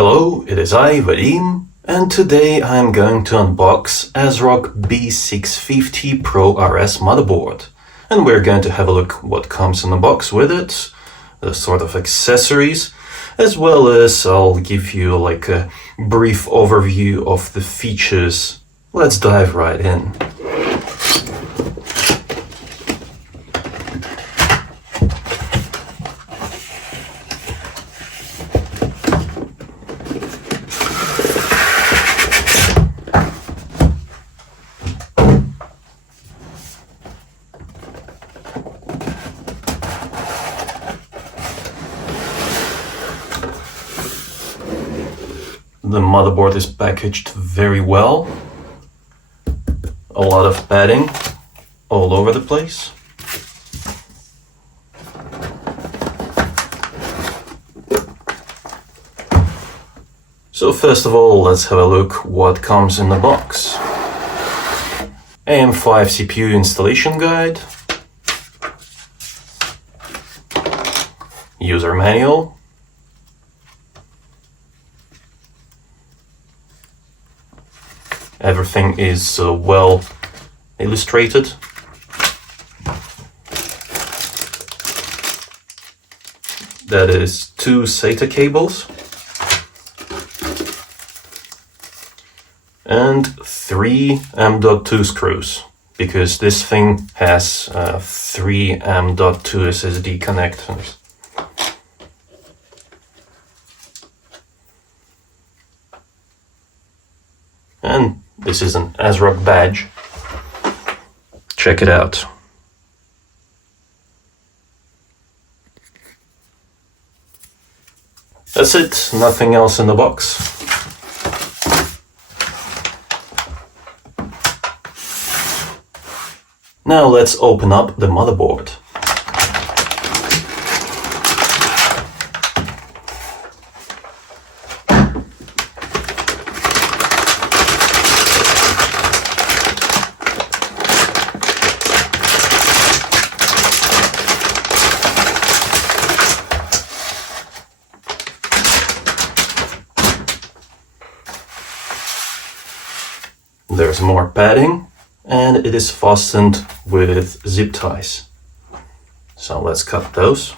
Hello, it is I, Vadim, and today I am going to unbox ASRock B650 Pro RS motherboard. And we're going to have a look what comes in the box with it, the sort of accessories, as well as I'll give you like a brief overview of the features. Let's dive right in. The motherboard is packaged very well. A lot of padding all over the place. So first of all, let's have a look what comes in the box. AM5 CPU installation guide, user manual, everything is well illustrated. That is 2 SATA cables and 3 M.2 screws, because this thing has 3 M.2 SSD connectors. And this is an ASRock badge. Check it out. That's it, nothing else in the box. Now let's open up the motherboard. There's more padding, and it is fastened with zip ties. So let's cut those.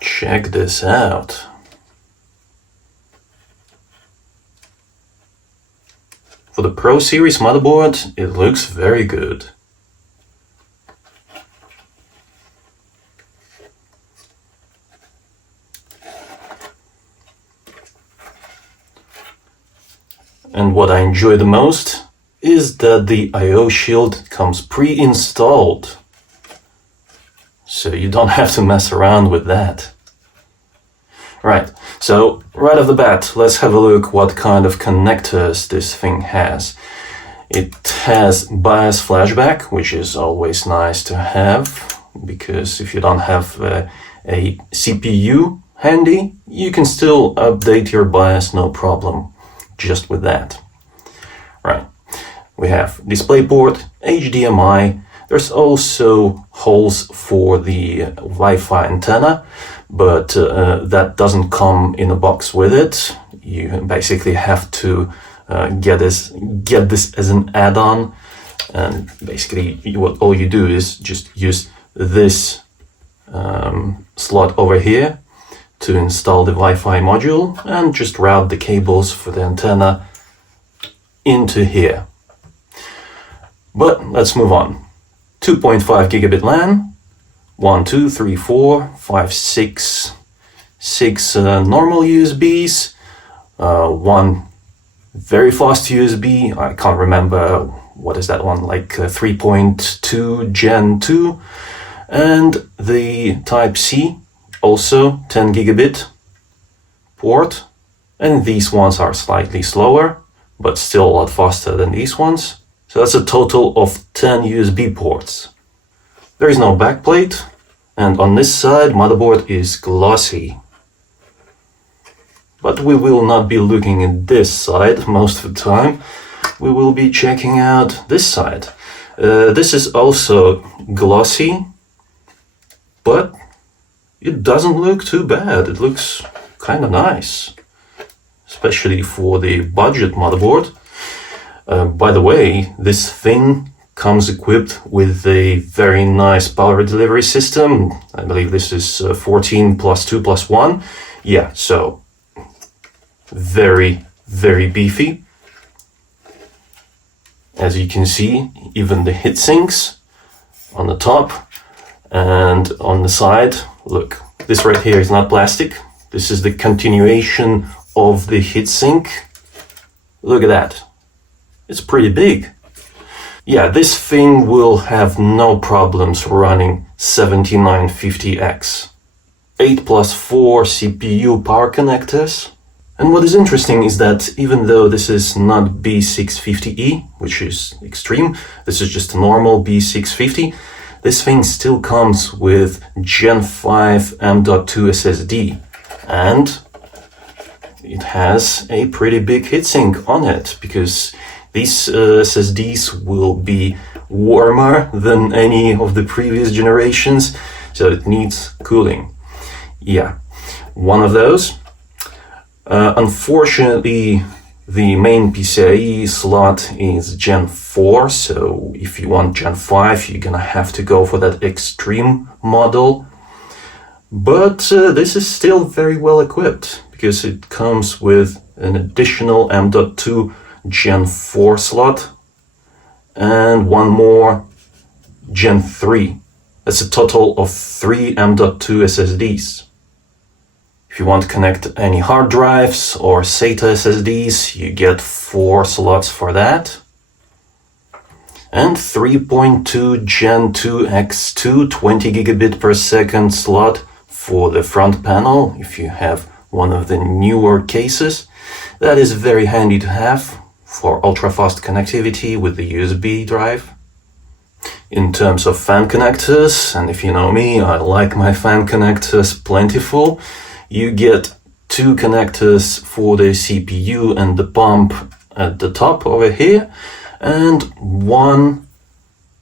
Check this out. For the Pro Series motherboard, it looks very good. And what I enjoy the most is that the I/O shield comes pre-installed, so you don't have to mess around with that. Right, so right off the bat, let's have a look what kind of connectors this thing has. It has BIOS flashback, which is always nice to have, because if you don't have a CPU handy, you can still update your BIOS no problem, just with that. Right, we have DisplayPort, HDMI, there's also holes for the Wi-Fi antenna, but that doesn't come in a box with it. You basically have to get this as an add-on, and basically all you do is just use this slot over here to install the Wi-Fi module and just route the cables for the antenna into here. But let's move on. 2.5 gigabit LAN, 1, 2, 3, 4, 5, 6 normal USBs, 1 very fast USB, I can't remember, what is that one, like 3.2 Gen 2, And the Type-C, also 10 gigabit port, and these ones are slightly slower, but still a lot faster than these ones. So that's a total of 10 USB ports. There is no backplate, and on this side motherboard is glossy. But we will not be looking at this side most of the time. We will be checking out this side. This is also glossy, but it doesn't look too bad. It looks kind of nice, especially for the budget motherboard. By the way, this thing comes equipped with a very nice power delivery system. I believe this is 14 plus 2 plus 1. Yeah, so very, very beefy. As you can see, even the heatsinks on the top and on the side. Look, this right here is not plastic. This is the continuation of the heatsink. Look at that. It's pretty big. Yeah, this thing will have no problems running 7950X. 8+4 CPU power connectors. And what is interesting is that even though this is not B650E, which is extreme, this is just a normal B650, this thing still comes with Gen 5 M.2 SSD, and it has a pretty big heatsink on it, because these SSDs will be warmer than any of the previous generations, so it needs cooling. Yeah, one of those. Unfortunately, the main PCIe slot is Gen 4, so if you want Gen 5, you're gonna have to go for that extreme model. But this is still very well equipped, because it comes with an additional M.2 Gen 4 slot and one more Gen 3. That's a total of 3 M.2 SSDs. If you want to connect any hard drives or SATA SSDs, you get 4 slots for that. And 3.2 Gen 2 X2 20 gigabit per second slot for the front panel, if you have one of the newer cases. That is very handy to have for ultra-fast connectivity with the USB drive. In terms of fan connectors, and if you know me, I like my fan connectors plentiful. You get 2 connectors for the CPU and the pump at the top over here, and 1,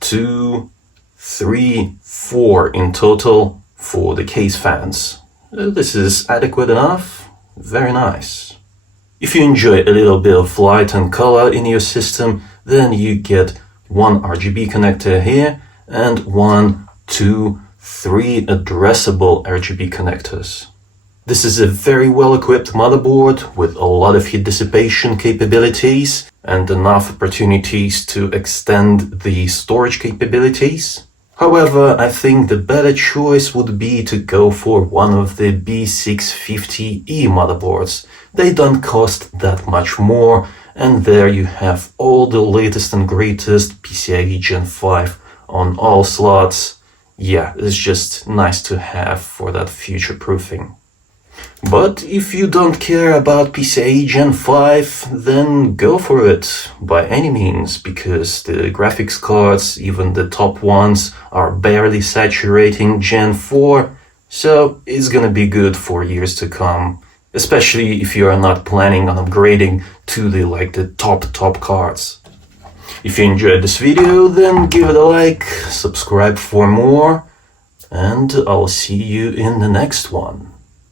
2, 3, 4 in total for the case fans. This is adequate enough, very nice. If you enjoy a little bit of light and color in your system, then you get 1 RGB connector here and 1, 2, 3 addressable RGB connectors. This is a very well-equipped motherboard with a lot of heat dissipation capabilities and enough opportunities to extend the storage capabilities. However, I think the better choice would be to go for one of the B650E motherboards. They don't cost that much more, and there you have all the latest and greatest PCIe Gen 5 on all slots. Yeah, it's just nice to have for that future-proofing. But if you don't care about PCIe Gen 5, then go for it by any means, because the graphics cards, even the top ones, are barely saturating Gen 4, so it's gonna be good for years to come, especially if you are not planning on upgrading to the top cards. If you enjoyed this video, then give it a like, subscribe for more, and I'll see you in the next one.